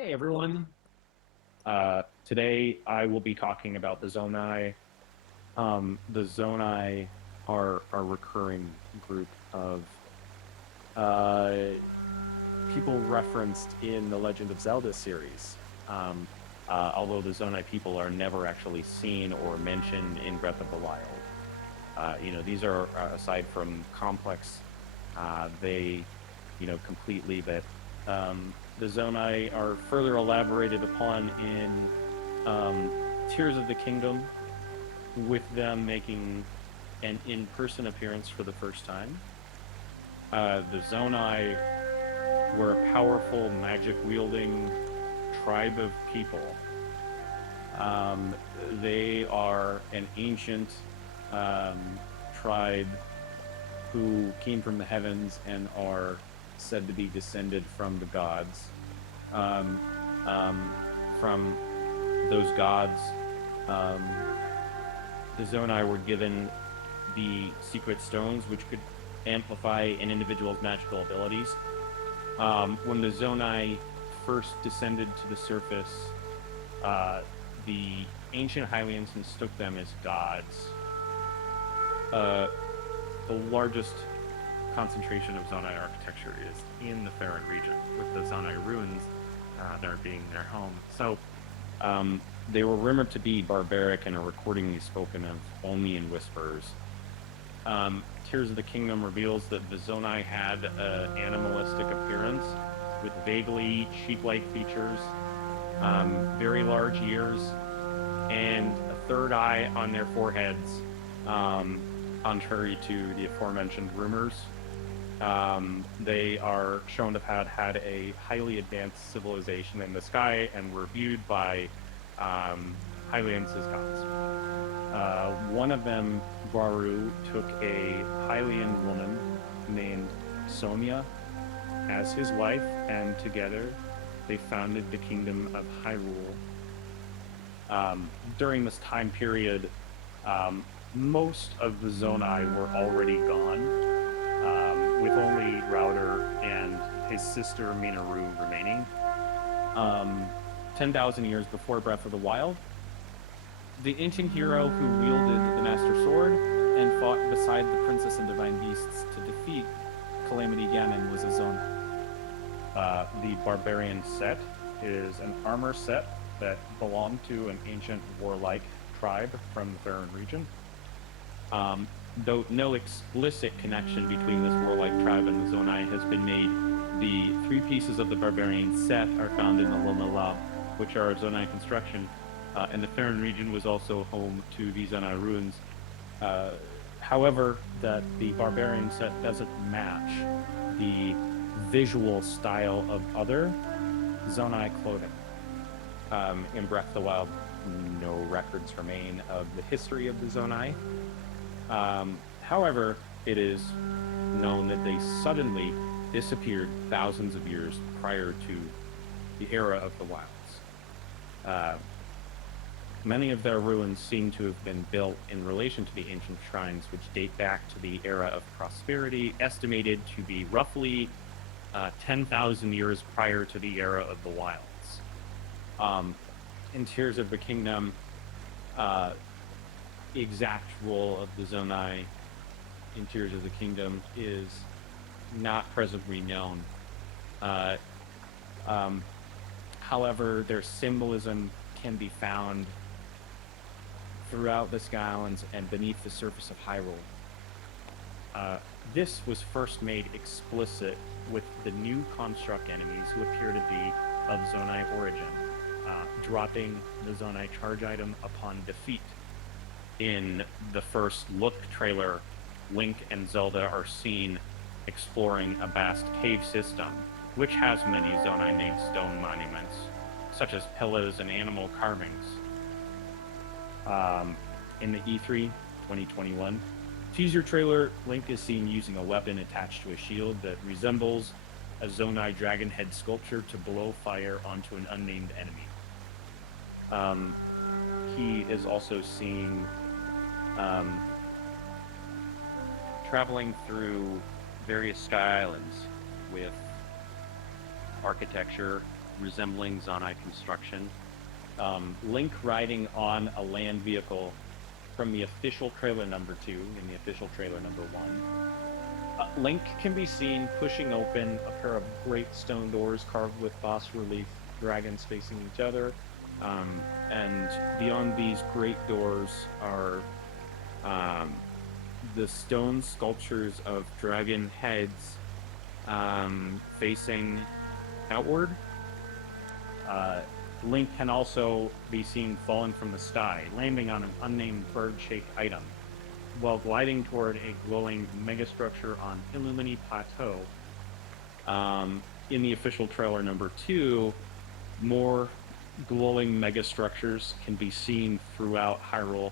Hey everyone. Today I will be talking about the Zonai. The Zonai are a recurring group of uh, people referenced in the Legend of Zelda series. Um, although the Zonai people are never actually seen or mentioned in Breath of the Wild. These are aside from complex, they, completely that the Zonai are further elaborated upon in Tears of the Kingdom, with them making an in-person appearance for the first time. The Zonai were a powerful, magic-wielding tribe of people. Um, they are an ancient um, tribe who came from the heavens and are said to be descended from the gods. Um, um, from those gods, um, the Zonai were given the secret stones, which could amplify an individual's magical abilities. When the Zonai first descended to the surface, uh, the ancient Hylians mistook them as gods. Uh, the largest concentration of Zonai architecture is in the Faron region, with the Zonai ruins there being their home. So they were rumored to be barbaric and are accordingly spoken of only in whispers. Tears of the Kingdom reveals that the Zonai had an animalistic appearance with vaguely sheep-like features, very large ears, and a third eye on their foreheads, contrary to the aforementioned rumors. They are shown to have had a highly advanced civilization in the sky and were viewed by Hylians as gods. One of them, Baru, took a Hylian woman named Sonia as his wife, and together they founded the kingdom of Hyrule. During this time period, most of the Zonai were already gone, with only Router and his sister Minaru remaining. 10,000 years before Breath of the Wild, the ancient hero who wielded the Master Sword and fought beside the Princess and Divine Beasts to defeat Calamity Ganon was a Zonai. The Barbarian set is an armor set that belonged to an ancient warlike tribe from the Faron region. Though no explicit connection between this warlike tribe and the Zonai has been made, the three pieces of the Barbarian set are found in the Loma Lab, which are a Zonai construction, and the Faron region was also home to the Zonai ruins. However, that the Barbarian set doesn't match the visual style of other Zonai clothing. In Breath of the Wild, no records remain of the history of the Zonai. However, it is known that they suddenly disappeared thousands of years prior to the era of the Wilds. Many of their ruins seem to have been built in relation to the ancient shrines, which date back to the era of prosperity, estimated to be roughly 10,000 years prior to the era of the Wilds. In Tears of the Kingdom, the exact role of the Zonai in Tears of the Kingdom is not presently known. However, their symbolism can be found throughout the Sky Islands and beneath the surface of Hyrule. This was first made explicit with the new construct enemies who appear to be of Zonai origin, dropping the Zonai charge item upon defeat. In the first look trailer, Link and Zelda are seen exploring a vast cave system, which has many Zonai-made stone monuments, such as pillars and animal carvings. In the E3 2021 teaser trailer, Link is seen using a weapon attached to a shield that resembles a Zonai dragon head sculpture to blow fire onto an unnamed enemy. He is also seen traveling through various Sky Islands with architecture resembling Zonai construction. Link riding on a land vehicle from the official trailer number 2 and the official trailer number 1. Link can be seen pushing open a pair of great stone doors carved with bas relief dragons facing each other. And beyond these great doors are the stone sculptures of dragon heads facing outward. Link can also be seen falling from the sky, landing on an unnamed bird-shaped item, while gliding toward a glowing megastructure on Illumini Plateau. In the official trailer number 2, more glowing megastructures can be seen throughout Hyrule,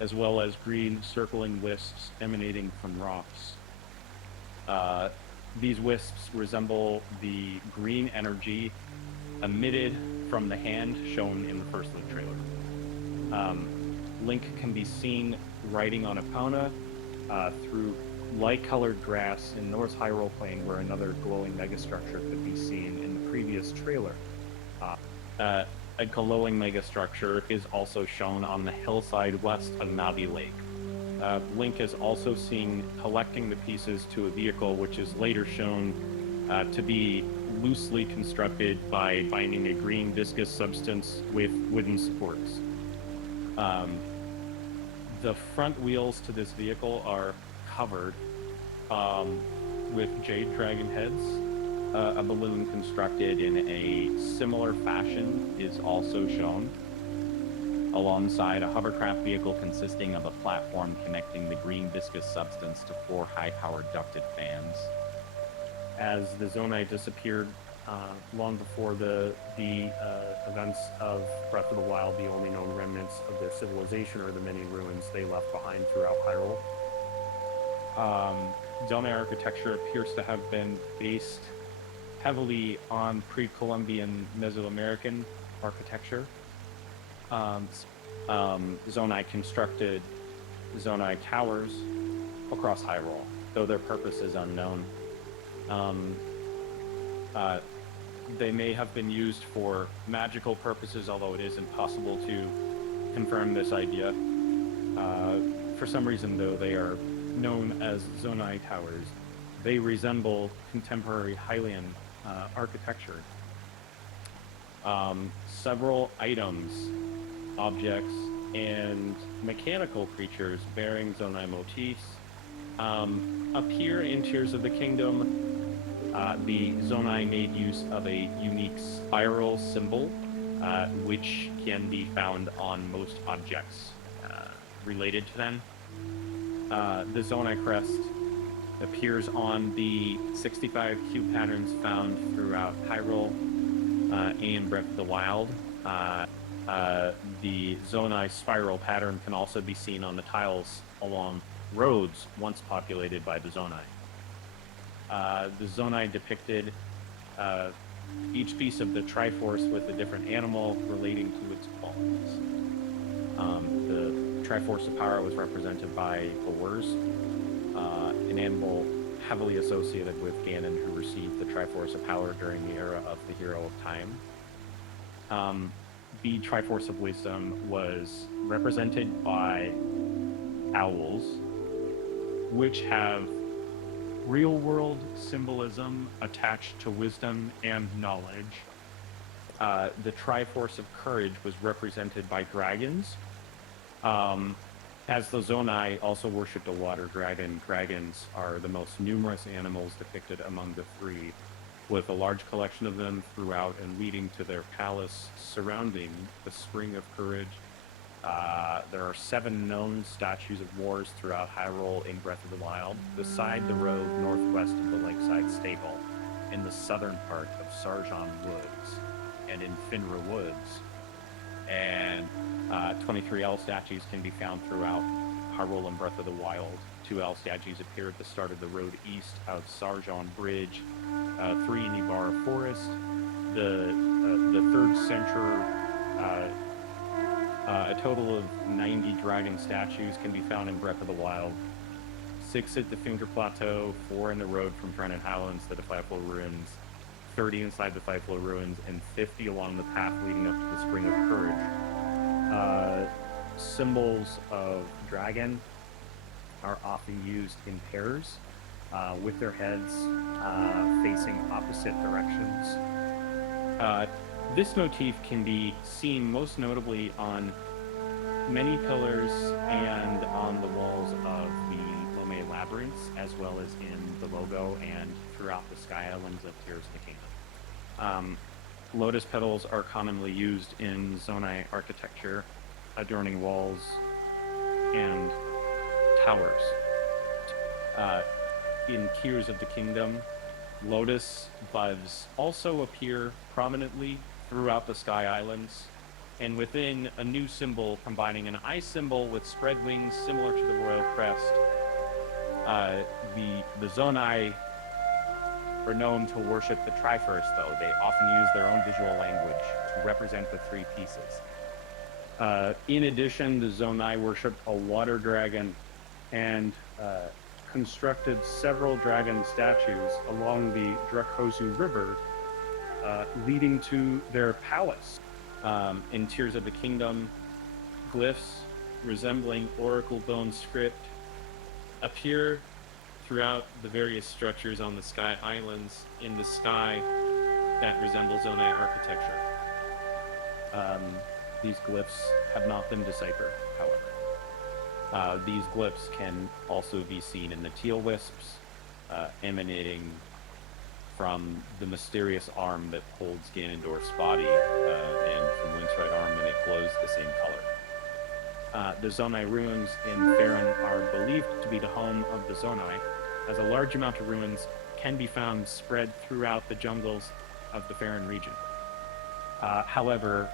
as well as green circling wisps emanating from rocks. These wisps resemble the green energy emitted from the hand shown in the first Link trailer. Link can be seen riding on Epona through light-colored grass in North Hyrule Plain, where another glowing megastructure could be seen in the previous trailer. A glowing megastructure is also shown on the hillside west of Navi Lake. Link is also seen collecting the pieces to a vehicle, which is later shown to be loosely constructed by binding a green viscous substance with wooden supports. The front wheels to this vehicle are covered with jade dragon heads. A balloon constructed in a similar fashion is also shown, alongside a hovercraft vehicle consisting of a platform connecting the green viscous substance to 4 high-powered ducted fans. As the Zonai disappeared long before the events of Breath of the Wild, the only known remnants of their civilization are the many ruins they left behind throughout Hyrule. Zonai architecture appears to have been based heavily on pre-Columbian Mesoamerican architecture. Zonai constructed Zonai towers across Hyrule, though their purpose is unknown. They may have been used for magical purposes, although it is impossible to confirm this idea. For some reason, though, they are known as Zonai towers. They resemble contemporary Hylian architecture. Several items, objects, and mechanical creatures bearing Zonai motifs appear in Tears of the Kingdom. The Zonai made use of a unique spiral symbol, which can be found on most objects related to them. The Zonai crest appears on the 65 cube patterns found throughout Hyrule and Breath of the Wild. The Zonai spiral pattern can also be seen on the tiles along roads once populated by the Zonai. The Zonai depicted each piece of the Triforce with a different animal relating to its qualities. The Triforce of Power was represented by oars, an animal heavily associated with Ganon, who received the Triforce of Power during the era of the Hero of Time. The Triforce of Wisdom was represented by owls, which have real-world symbolism attached to wisdom and knowledge. The Triforce of Courage was represented by dragons. As the Zonai also worshipped a water dragon, dragons are the most numerous animals depicted among the 3, with a large collection of them throughout and leading to their palace surrounding the Spring of Courage. There are 7 known statues of wars throughout Hyrule in Breath of the Wild, beside the road northwest of the Lakeside Stable, in the southern part of Sarjan Woods, and in Finra Woods. And 23 L statues can be found throughout Hyrule and Breath of the Wild. 2 L statues appear at the start of the road east of Sarjan Bridge, 3 in Ibarra Forest. The 3rd Center, a total of 90 dragon statues can be found in Breath of the Wild. 6 at the Finger Plateau, 4 in the road from Drennan Highlands to the Fireful Ruins, 30 inside the Five Floor Ruins, and 50 along the path leading up to the Spring of Courage. Symbols of dragon are often used in pairs, with their heads facing opposite directions. This motif can be seen most notably on many pillars and on the walls of the Lome Labyrinths, as well as in the logo and throughout the Sky Islands of Tears of the Kingdom. Lotus petals are commonly used in Zonai architecture, adorning walls and towers. In Tears of the Kingdom, lotus buds also appear prominently throughout the Sky Islands, and within a new symbol combining an eye symbol with spread wings similar to the royal crest. The Zonai are known to worship the Triforce, though. They often use their own visual language to represent the three pieces. In addition, the Zonai worship a water dragon and constructed several dragon statues along the Dracozu River, leading to their palace. In Tears of the Kingdom, glyphs resembling Oracle Bone script appear throughout the various structures on the Sky Islands in the sky that resemble Zonai architecture. These glyphs have not been deciphered, however. These glyphs can also be seen in the teal wisps, emanating from the mysterious arm that holds Ganondorf's body, and from Link's right arm when it glows the same color. The Zonai ruins in Faron are believed to be the home of the Zonai, as a large amount of ruins can be found spread throughout the jungles of the Faron region. However,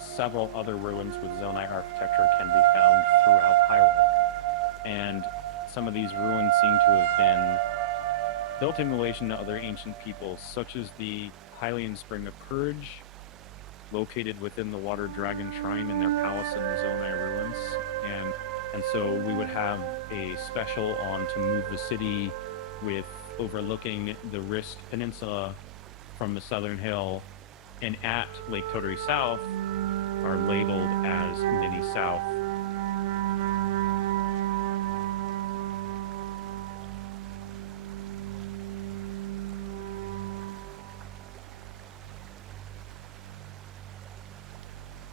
several other ruins with Zonai architecture can be found throughout Hyrule, and some of these ruins seem to have been built in relation to other ancient peoples, such as the Hylian Spring of Courage, located within the Water Dragon Shrine in their palace in the Zonai ruins, and so we would have a special on to move the city with overlooking the Risk Peninsula from the southern hill, and at Lake Toturi South are labeled as Mini South